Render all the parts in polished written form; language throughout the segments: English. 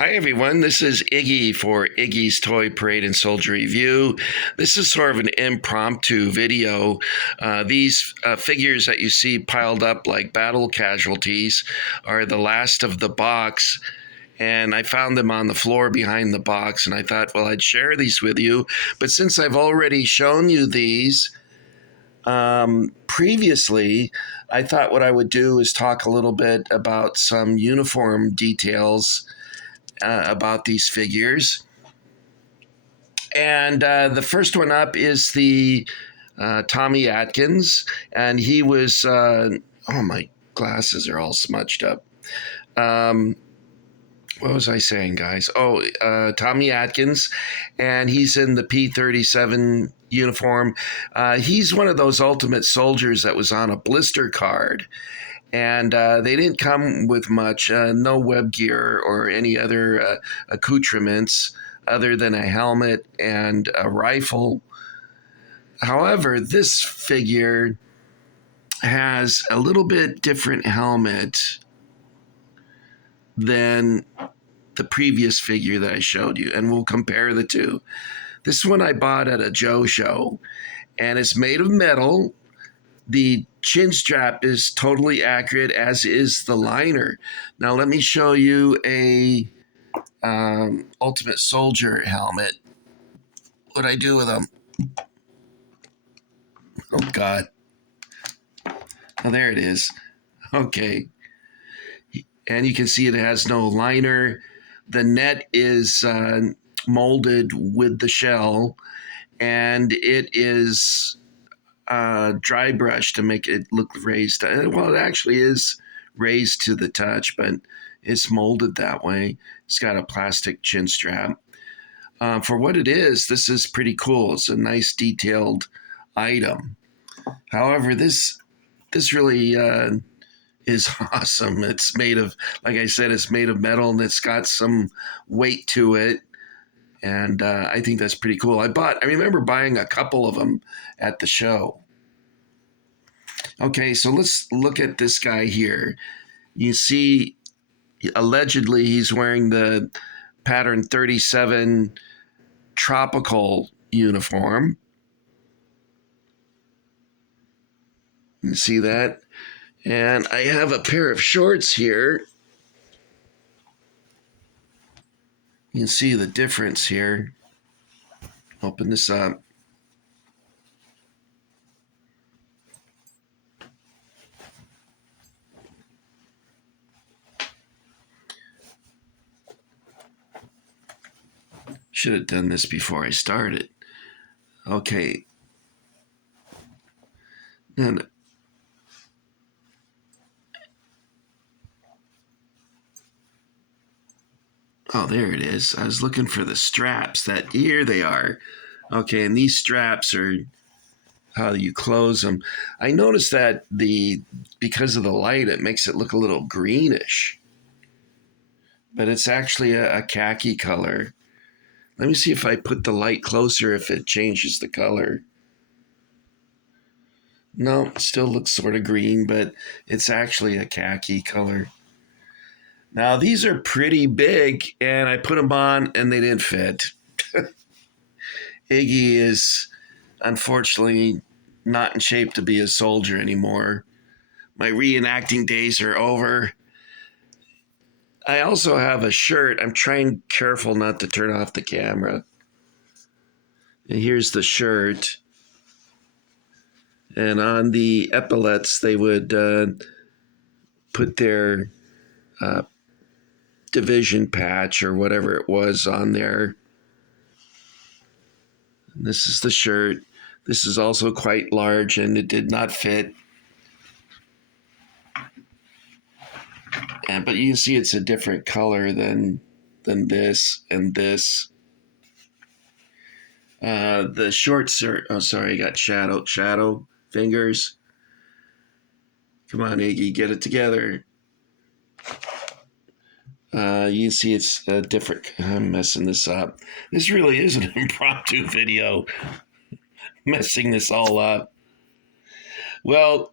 Hi everyone, this is Iggy for Iggy's Toy Parade and Soldier Review. This is sort of an impromptu video. These figures that you see piled up like battle casualties are the last of the box, and I found them on the floor behind the box, and I thought, well, I'd share these with you. But since I've already shown you these previously, I thought what I would do is talk a little bit about some uniform details about these figures. And the first one up is the Tommy Atkins, and he was, oh, my glasses are all smudged up. What was I saying, guys? Oh, Tommy Atkins, and he's in the P-37 uniform. He's one of those ultimate soldiers that was on a blister card. And they didn't come with much, no web gear or any other accoutrements other than a helmet and a rifle. However, this figure has a little bit different helmet than the previous figure that I showed you, and we'll compare the two. This one I bought at a Joe show, and it's made of metal. The chin strap is totally accurate, as is the liner. Now let me show you a Ultimate Soldier helmet. What I do with them? Oh God! Oh, there it is. Okay, and you can see it has no liner. The net is molded with the shell, and it is dry brush to make it look raised. Well, it actually is raised to the touch, but it's molded that way. It's got a plastic chin strap. For what it is, this is pretty cool. It's a nice detailed item. However, this really is awesome. It's made of, like I said, it's made of metal, and it's got some weight to it. And I think that's pretty cool. I remember buying a couple of them at the show. Okay, so let's look at this guy here. You see, allegedly, he's wearing the pattern 37 tropical uniform. You see that? And I have a pair of shorts here. You can see the difference here. Open this up. Should have done this before I started. Okay. And oh, there it is. I was looking for the straps. Here they are. Okay, and these straps are how you close them. I noticed that because of the light, it makes it look a little greenish. But it's actually a khaki color. Let me see if I put the light closer, if it changes the color. No, it still looks sort of green, but it's actually a khaki color. Now, these are pretty big, and I put them on, and they didn't fit. Iggy is, unfortunately, not in shape to be a soldier anymore. My reenacting days are over. I also have a shirt. I'm trying careful not to turn off the camera. And here's the shirt. And on the epaulets, they would put their division patch or whatever it was on there. And this is the shirt. This is also quite large, and it did not fit. But you can see it's a different color than this and this. The shorts are, oh, sorry, I got shadow fingers. Come on, Iggy, get it together. You can see it's a different, I'm messing this up. This really is an impromptu video. Messing this all up. Well,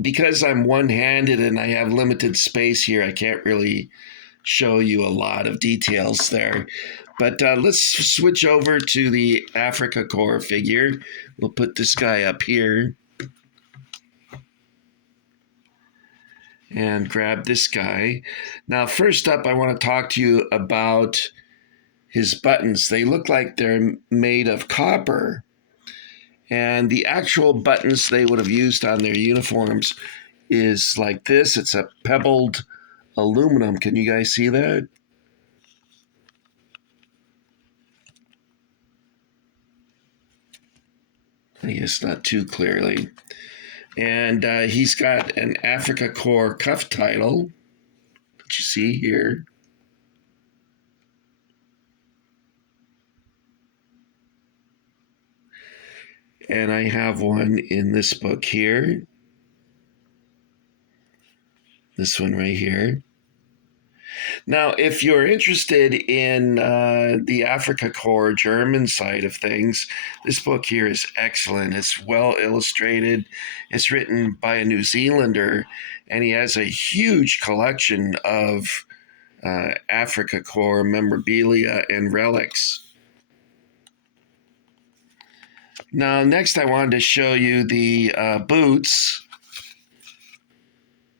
because I'm one-handed and I have limited space here, I can't really show you a lot of details there. But let's switch over to the Africa Corps figure. We'll put this guy up here and grab this guy. Now, first up, I want to talk to you about his buttons. They look like they're made of copper. And the actual buttons they would have used on their uniforms is like this. It's a pebbled aluminum. Can you guys see that? I guess not too clearly. And he's got an Africa Corps cuff title that you see here. And I have one in this book here. This one right here. Now, if you're interested in the Africa Corps German side of things, this book here is excellent. It's well illustrated. It's written by a New Zealander, and he has a huge collection of Africa Corps memorabilia and relics. Now, next I wanted to show you the boots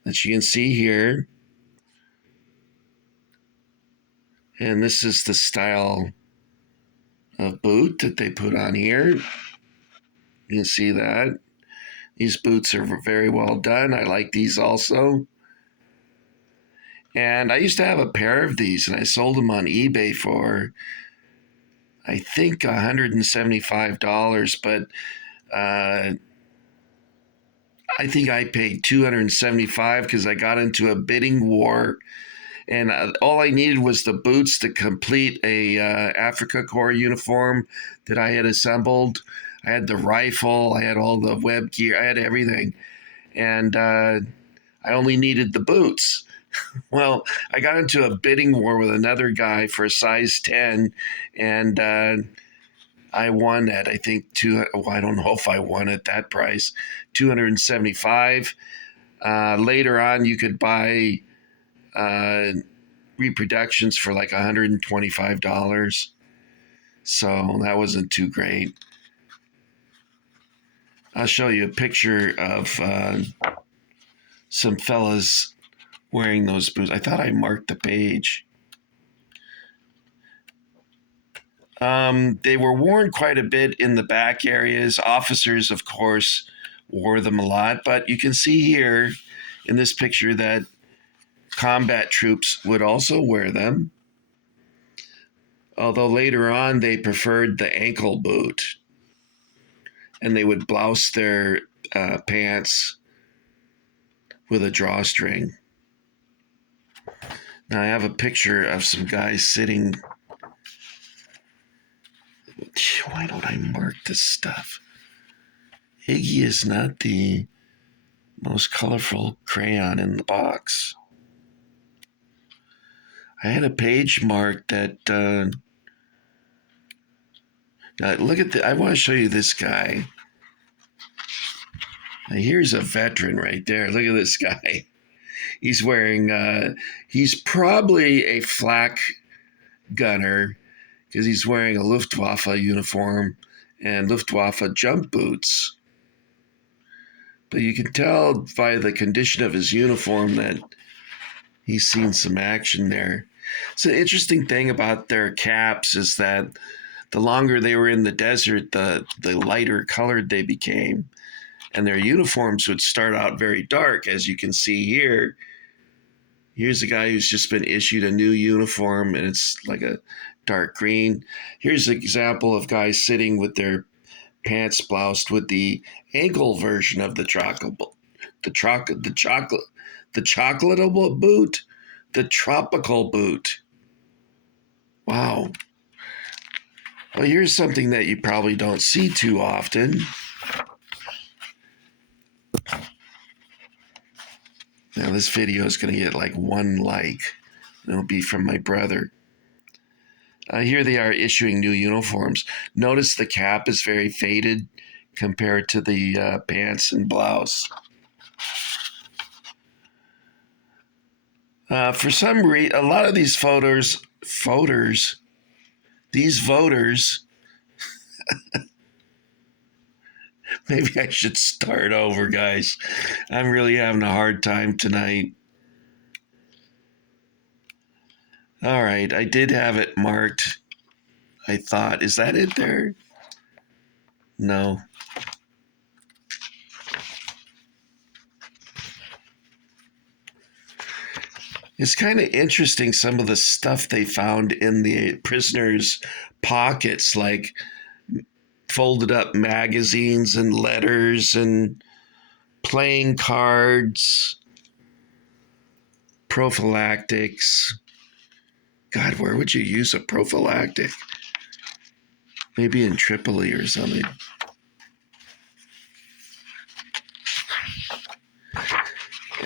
that you can see here. And this is the style of boot that they put on here. You can see that. These boots are very well done. I like these also. And I used to have a pair of these, and I sold them on eBay for, I think, $175. But I think I paid $275 because I got into a bidding war. And all I needed was the boots to complete a Africa Corps uniform that I had assembled. I had the rifle, I had all the web gear, I had everything. And I only needed the boots. Well, I got into a bidding war with another guy for a size 10, and I won at, I think, I don't know if I won at that price, $275. Later on, you could buy reproductions for like $125. So that wasn't too great. I'll show you a picture of some fellas wearing those boots. I thought I marked the page. They were worn quite a bit in the back areas. Officers, of course, wore them a lot, but you can see here in this picture that combat troops would also wear them, although later on they preferred the ankle boot, and they would blouse their pants with a drawstring. Now I have a picture of some guys sitting. Why don't I mark this stuff? Iggy is not the most colorful crayon in the box. I had a page marked that. Now look at I want to show you this guy. Now here's a veteran right there. Look at this guy. He's wearing. He's probably a flak gunner because he's wearing a Luftwaffe uniform and Luftwaffe jump boots. But you can tell by the condition of his uniform that he's seen some action there. So the interesting thing about their caps is that the longer they were in the desert, the lighter colored they became. And their uniforms would start out very dark, as you can see here. Here's a guy who's just been issued a new uniform, and it's like a dark green. Here's an example of guys sitting with their pants bloused with the ankle version of the chocolatable boot, the tropical boot. Wow. Well, here's something that you probably don't see too often. Now, this video is going to get like 1 like. It'll be from my brother. Here they are issuing new uniforms. Notice the cap is very faded compared to the pants and blouse. For some reason, a lot of these these voters, maybe I should start over, guys. I'm really having a hard time tonight. All right, I did have it marked. I thought, is that it there? No. It's kind of interesting some of the stuff they found in the prisoners' pockets, like folded up magazines and letters and playing cards, prophylactics. God, where would you use a prophylactic? Maybe in Tripoli or something.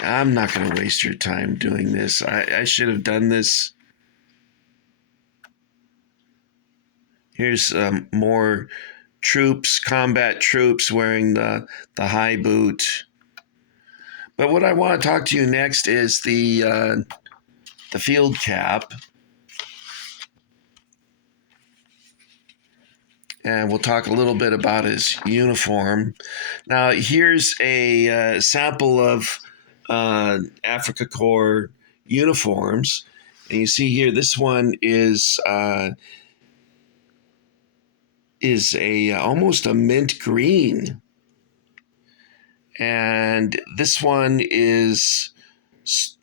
I'm not going to waste your time doing this. I should have done this. Here's more troops, combat troops wearing the high boot. But what I want to talk to you next is the field cap, and we'll talk a little bit about his uniform. Now, here's a sample of Africa Corps uniforms, and you see here this one is a almost a mint green, and this one is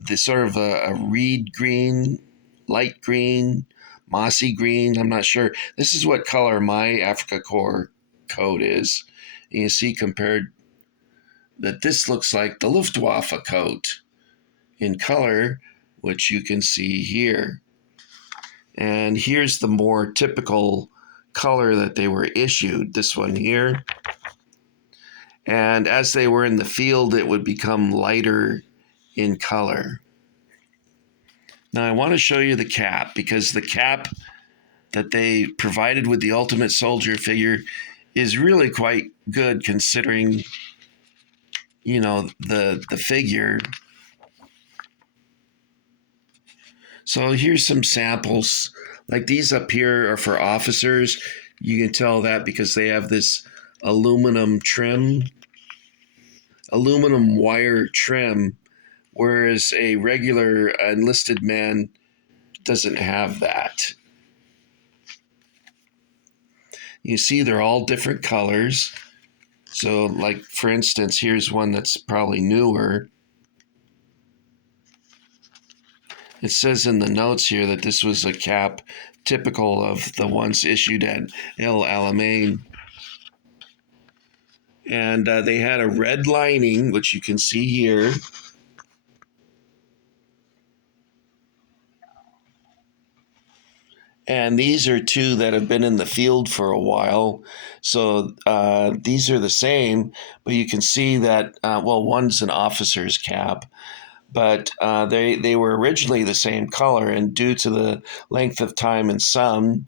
the sort of a reed green, light green, mossy green. I'm not sure. This is what color my Africa Corps coat is. And you see compared that this looks like the Luftwaffe coat in color, which you can see here. And here's the more typical color that they were issued, this one here. And as they were in the field, it would become lighter in color. Now I want to show you the cap, because the cap that they provided with the Ultimate Soldier figure is really quite good, considering, you know, the figure. So here's some samples. Like these up here are for officers. You can tell that because they have this aluminum wire trim, whereas a regular enlisted man doesn't have that. You see they're all different colors. So like, for instance, here's one that's probably newer. It says in the notes here that this was a cap typical of the ones issued at El Alamein. And they had a red lining, which you can see here. And these are two that have been in the field for a while. So these are the same, but you can see that, one's an officer's cap, but they were originally the same color, and due to the length of time in some,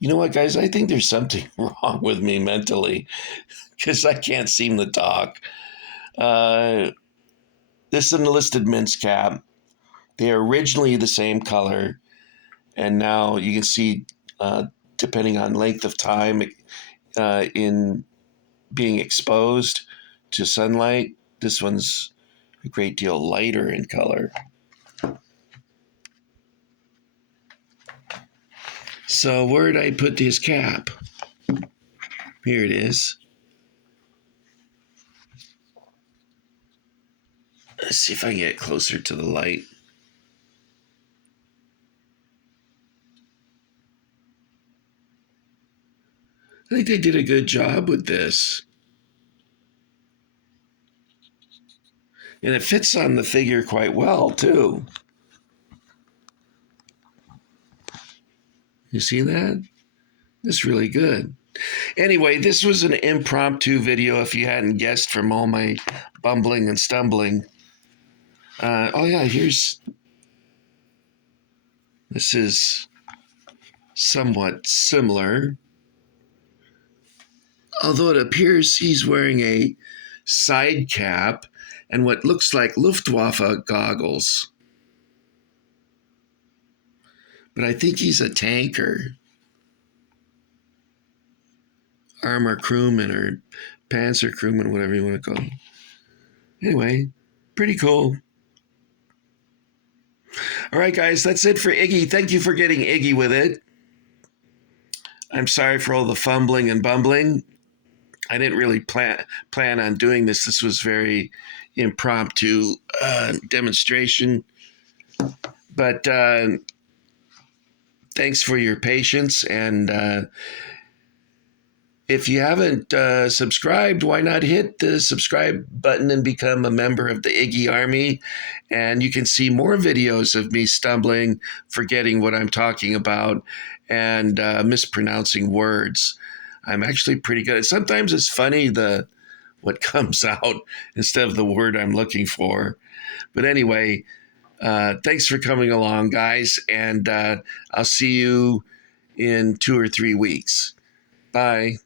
you know what, guys, I think there's something wrong with me mentally, because I can't seem to talk. This is an enlisted men's cap. They're originally the same color, and now you can see, depending on length of time in being exposed to sunlight, this one's a great deal lighter in color. So where did I put his cap? Here it is. Let's see if I can get closer to the light. I think they did a good job with this. And it fits on the figure quite well, too. You see that? That's really good. Anyway, this was an impromptu video, if you hadn't guessed from all my bumbling and stumbling. This is somewhat similar. Although it appears he's wearing a side cap, and what looks like Luftwaffe goggles. But I think he's a tanker, armor crewman, or panzer crewman, whatever you want to call him. Anyway, pretty cool. All right, guys, that's it for Iggy. Thank you for getting Iggy with it. I'm sorry for all the fumbling and bumbling. I didn't really plan on doing this. This was very impromptu demonstration. But thanks for your patience. And if you haven't subscribed, why not hit the subscribe button and become a member of the Iggy Army? And you can see more videos of me stumbling, forgetting what I'm talking about, and mispronouncing words. I'm actually pretty good. Sometimes it's funny what comes out instead of the word I'm looking for. But anyway, thanks for coming along, guys, and I'll see you in 2 or 3 weeks. Bye.